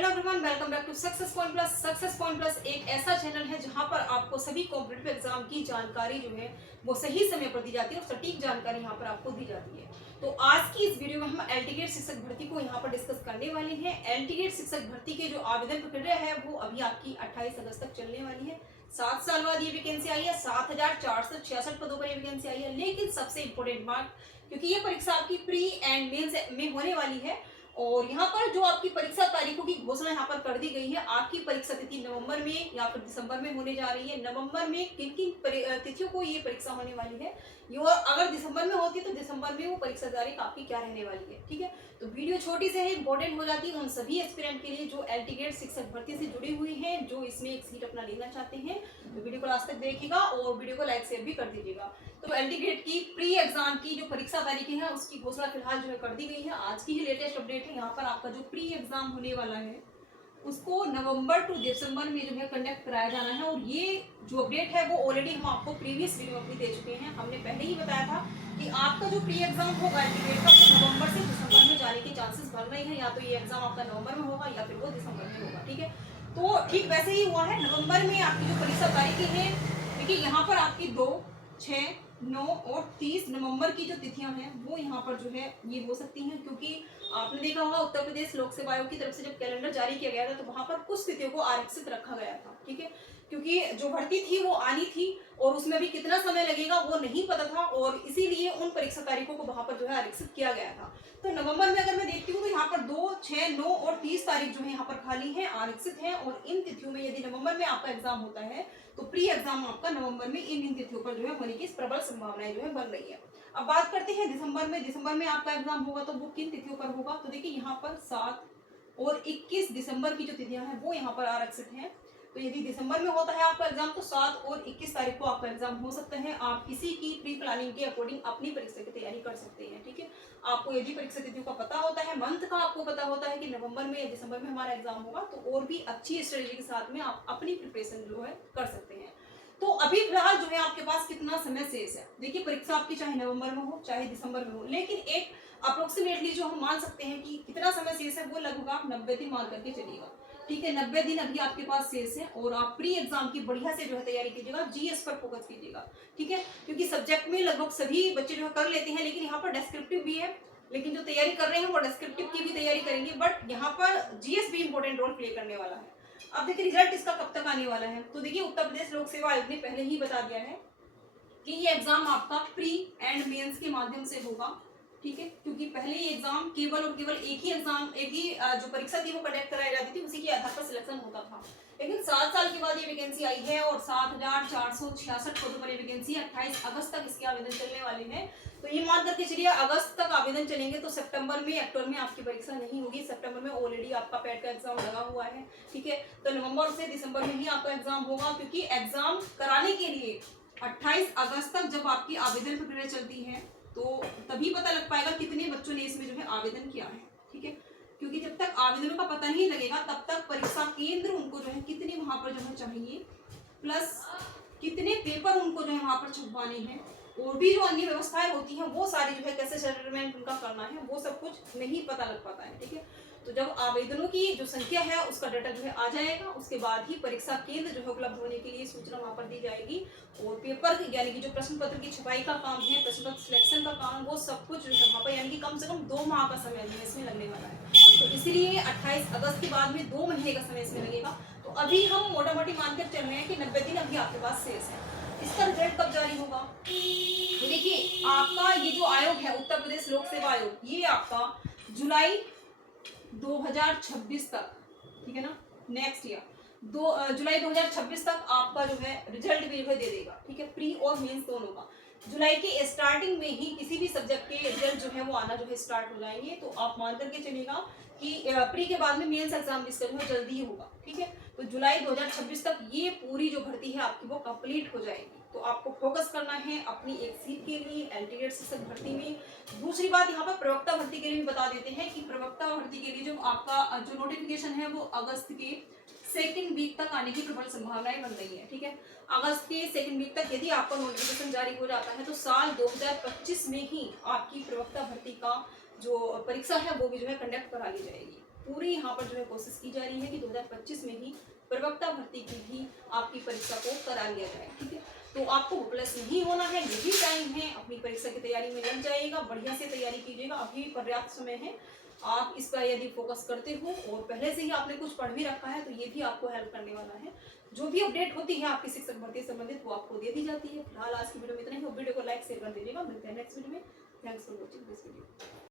Hello everyone, welcome back to success point plus. Success point plus एक ऐसा channel है जहां पर आपको सभी कॉम्पिटिटिव एग्जाम की जानकारी जो है वो सही समय पर दी जाती है और सटीक जानकारी यहां पर आपको दी जाती है। तो आज की इस वीडियो में हम एल टी गेट शिक्षक भर्ती को यहां पर डिस्कस करने वाले हैं। एल टी गेट शिक्षक भर्ती के जो आवेदन प्रक्रिया है वो अभी आपकी 28 अगस्त तक चलने वाली है। 7 साल बाद ये वैकेंसी आई है। 7,466 पदों पर ये वैकेंसी आई है। लेकिन सबसे इंपॉर्टेंट बात, क्योंकि ये परीक्षा आपकी प्री एंड मेंस में होने वाली है और यहाँ पर जो आपकी परीक्षा तारीखों की घोषणा यहाँ पर कर दी गई है। आपकी परीक्षा तिथि नवंबर में या फिर दिसंबर में होने जा रही है। नवंबर में किन किन तिथियों को ये परीक्षा होने वाली है, ये अगर दिसंबर में होती है तो दिसंबर में वो परीक्षा तारीख आपकी क्या रहने वाली है। ठीक है, तो वीडियो छोटी से ही इंपॉर्टेंट हो जाती है उन सभी एस्पिरेंट के लिए जो एल टी गेट शिक्षक भर्ती से जुड़ी हुई है, जो इसमें एक सीट अपना लेना चाहते हैं। तो वीडियो को लास्ट तक देखिएगा और वीडियो को लाइक शेयर भी कर दीजिएगा। तो एल टी गेट की प्री एग्जाम की जो परीक्षा तारीखें हैं उसकी घोषणा फिलहाल जो है कर दी गई है। आज की ही लेटेस्ट अपडेट है। यहाँ पर आपका जो प्री एग्जाम होने वाला है उसको नवंबर टू दिसंबर में जो है कंडक्ट कराया जाना है। और ये जो अपडेट है वो ऑलरेडी हम आपको प्रीवियस वीडियो में अपनी दे चुके हैं। हमने पहले ही बताया था कि आपका जो प्री एग्जाम होगा एल टी गेट का वो नवंबर से दिसंबर में जाने के चांसेस बढ़ रहे हैं। या तो ये एग्जाम आपका नवंबर में होगा या फिर वो दिसंबर में होगा। ठीक है, तो ठीक वैसे ही हुआ है। नवंबर में आपकी जो परीक्षा तारीखें हैं, देखिए यहाँ पर आपकी 2, 6, 9 और 30 नवंबर की जो तिथियां हैं वो यहाँ पर जो है ये हो सकती हैं। क्योंकि आपने देखा होगा उत्तर प्रदेश लोक सेवा आयोग की तरफ से जब कैलेंडर जारी किया गया था तो वहां पर कुछ तिथियों को आरक्षित रखा गया था। ठीक है, क्योंकि जो भर्ती थी वो आनी थी और उसमें भी कितना समय लगेगा वो नहीं पता था और इसीलिए उन परीक्षा तारीखों को वहां पर जो है आरक्षित किया गया था। तो नवंबर में अगर मैं देखती हूँ तो यहाँ पर 2, 6, 9 और 30 तारीख जो है यहाँ पर खाली है, आरक्षित है। और इन तिथियों में यदि नवंबर में आपका एग्जाम होता है तो प्री एग्जाम आपका नवंबर में इन तिथियों पर जो है होने की प्रबल संभावनाएं जो है बन रही है। अब बात करते हैं दिसंबर में। दिसंबर में आपका एग्जाम होगा तो वो किन तिथियों पर होगा, तो देखिए यहाँ पर 7 और 21 दिसंबर की जो तिथियां हैं वो यहाँ पर आरक्षित हैं। तो यदि दिसंबर में होता है आपका एग्जाम तो 7 और 21 तारीख को आपका एग्जाम हो सकता है। आप किसी की प्री प्लानिंग के अकॉर्डिंग अपनी परीक्षा की तैयारी कर सकते हैं। ठीक है, आपको यदि परीक्षा तिथियों का पता होता है, मंथ का आपको पता होता है कि नवंबर में या दिसंबर में हमारा एग्जाम होगा, तो और भी अच्छी स्ट्रेटेजी के साथ में आप अपनी प्रिपरेशन जो है कर सकते हैं। तो अभी फिलहाल जो है आपके पास कितना समय शेष है, देखिए परीक्षा आपकी चाहे नवंबर में हो चाहे दिसंबर में हो, लेकिन एक अप्रोक्सीमेटली जो हम मान सकते हैं कि कितना समय शेष है वो लगभग आप 90 दिन मान करके चलिएगा। ठीक है, 90 दिन अभी आपके पास शेष है और आप प्री एग्जाम की बढ़िया से जो है तैयारी कीजिएगा। जीएस पर फोकस कीजिएगा। ठीक है, क्योंकि सब्जेक्ट में लगभग सभी बच्चे जो है कर लेते हैं, लेकिन यहाँ पर डेस्क्रिप्टिव भी है। लेकिन जो तैयारी कर रहे हैं वो डेस्क्रिप्टिव की भी तैयारी करेंगे, बट यहाँ पर जीएस भी इंपॉर्टेंट रोल प्ले करने वाला है। अब देखिए रिजल्ट इसका कब तक आने वाला है, तो देखिए उत्तर प्रदेश लोक सेवा आयोग ने पहले ही बता दिया है कि ये एग्जाम आपका प्री एंड मेंस के माध्यम से होगा। ठीक है, क्योंकि पहले ये एग्जाम केवल और केवल एक ही जो परीक्षा थी वो कंडक्ट कराई जाती थी, उसी के आधार पर सिलेक्शन होता था। लेकिन 7 साल के बाद ये वैकेंसी आई है और 7,466 पदों पर ये वैकेंसी 28 अगस्त तक इसके आवेदन चलने वाले हैं। तो ये मान करके चलिए अगस्त तक आवेदन चलेंगे तो सितंबर में अक्टूबर में आपकी परीक्षा नहीं होगी। सितंबर में ऑलरेडी आपका पैट का एग्जाम लगा हुआ है। ठीक है, तो नवंबर से दिसंबर में ही आपका एग्जाम होगा, क्योंकि एग्जाम कराने के लिए 28 अगस्त तक जब आपकी आवेदन प्रक्रिया चलती है तो तभी पता लग पाएगा कितने बच्चों ने इसमें जो है आवेदन किया है। ठीक है, क्योंकि जब तक आवेदनों का पता नहीं लगेगा तब तक परीक्षा केंद्र उनको जो है कितने वहां पर जो है चाहिए, प्लस कितने पेपर उनको जो है वहां पर छपवाने हैं और भी जो अन्य व्यवस्थाएं होती हैं वो सारी जो है कैसे सेटलमेंट उनका करना है वो सब कुछ नहीं पता लग पाता है। ठीक है, तो जब आवेदनों की जो संख्या है उसका डाटा जो है आ जाएगा उसके बाद ही परीक्षा केंद्र जो है उपलब्ध होने के लिए सूचना वहां पर दी जाएगी और पेपर यानी कि जो प्रश्न पत्र की छपाई का काम है, प्रश्न पत्र सिलेक्शन का काम, वो सब कुछ जो है वहां पर यानी कि कम से कम 2 माह का समय इसमें लगने वाला है। तो इसीलिए 28 अगस्त के बाद में 2 महीने का समय इसमें लगेगा। तो अभी हम मोटा मोटी मानकर चल रहे हैं कि 90 दिन अभी आपके पास शेष है। इसका रिजल्ट कब जारी होगा, तो देखिए आपका ये जो आयोग है उत्तर प्रदेश लोक सेवा आयोग, ये आपका जुलाई 2026 तक, ठीक है ना, नेक्स्ट ईयर जुलाई 2026 तक आपका जो है रिजल्ट भी दे देगा। ठीक है, प्री और मेंस दोनों का जुलाई के स्टार्टिंग में ही किसी भी सब्जेक्ट के रिजल्ट जो है वो आना जो है स्टार्ट हो जाएंगे। तो आप मान करके चलिएगा कि प्री के बाद में मेंस एग्जाम जिसका जो है जल्दी ही होगा। ठीक है, तो जुलाई 2026 तक ये पूरी जो भर्ती है आपकी वो कंप्लीट हो जाएगी। तो आपको फोकस करना है अपनी एक सीट के लिए एल टी गेट शिक्षक भर्ती में। दूसरी बात यहाँ पर प्रवक्ता भर्ती के लिए भी बता देते हैं कि प्रवक्ता भर्ती के लिए जो आपका जो नोटिफिकेशन है वो अगस्त के सेकंड वीक तक आने की प्रबल संभावनाएं बन रही है। ठीक है, अगस्त के सेकंड वीक तक यदि आपका नोटिफिकेशन जारी हो जाता है तो साल 2025 में ही आपकी प्रवक्ता भर्ती का जो परीक्षा है वो भी जो है कंडक्ट करा ली जाएगी। पूरी यहाँ पर जो है कोशिश की जा रही है कि 2025 में ही प्रवक्ता भर्ती की भी आपकी परीक्षा को करा लिया जाए। ठीक है, तो आपको प्लस नहीं होना है, यही टाइम है, अपनी परीक्षा की तैयारी में लग जाइएगा, बढ़िया से तैयारी कीजिएगा, अभी पर्याप्त समय है। आप इस पर यदि फोकस करते हो और पहले से ही आपने कुछ पढ़ भी रखा है तो ये भी आपको हेल्प करने वाला है। जो भी अपडेट होती है आपकी शिक्षक भर्ती से संबंधित वो आपको दे दी जाती है। फिलहाल आज की वीडियो में इतना ही। वीडियो को लाइक शेयर कर दीजिएगा। मिलते हैं नेक्स्ट वीडियो में। Thanks for watching this video.